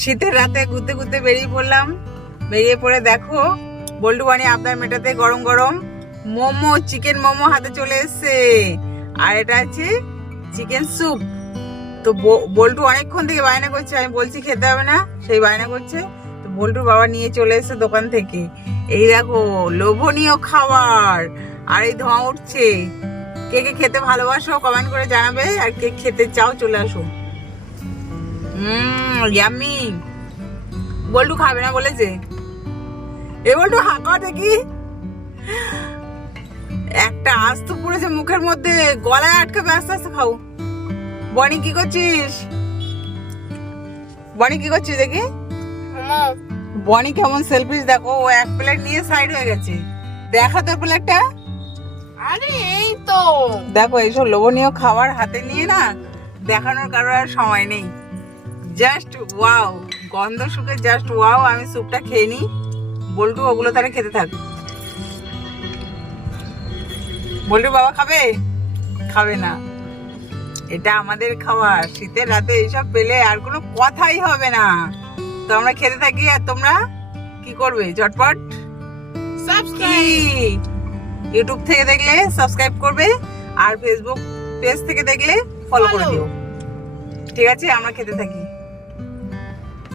শীতের রাতে ঘুরতে ঘুরতে বেরিয়ে পড়লাম। বেরিয়ে পড়ে দেখো বল্টু বানি আপনার মেটাতে গরম গরম মোমো, চিকেন মোমো হাতে চলে এসেছে। আর এটা আছে চিকেন স্যুপ। তো বল্টু অনেকক্ষণ থেকে বায়না করছে, আমি বলছি খেতে হবে না, সেই বায়না করছে। তো বল্টুর বাবা নিয়ে চলে এসেছে দোকান থেকে। এই দেখো, লোভনীয় খাবার। আর এই ধোঁয়া উঠছে। কে কে খেতে ভালোবাসো কমেন্ট করে জানাবে, আর কে খেতে চাও চলে আসো। হুম ইয়াম্মি বল্টু খাবে না বলেছে। এ বল্টু হাঁকা দেখি। একটা আস্ত পড়েছে মুখের মধ্যে গলায় আটকাবে আস্তে আস্তে খাও। বনি কি করছিস? বনি কি করছিস দেখি? বনি কেমন সেলফিশ দেখো ও এক প্লেট নিয়ে সাইড হয়ে গেছে। দেখা তোর প্লেটটা আরে এই তো। দেখো এইসব লোভনীয় খাবার হাতে নিয়ে না দেখানোর কারোর আর সময় নেই। জাস্ট ওয়াও গন্ধ শুকে জাস্ট ওয়াও আমি স্যুপটা খেয়ে নিই। বল্টু ওগুলো তাহলে খেতে থাক। বল্টু বাবা খাবে? খাবে না। এটা আমাদের খাবার শীতের রাতে এইসব পেলে আর কোনো কথাই হবে না। তো আমরা খেতে থাকি আর তোমরা কি করবে? ঝটপট সাবস্ক্রাইব ইউটিউব থেকে দেখলে সাবস্ক্রাইব করবে আর ফেসবুক পেজ থেকে দেখলে ফলো করে দিও। ঠিক আছে আমরা খেতে থাকি।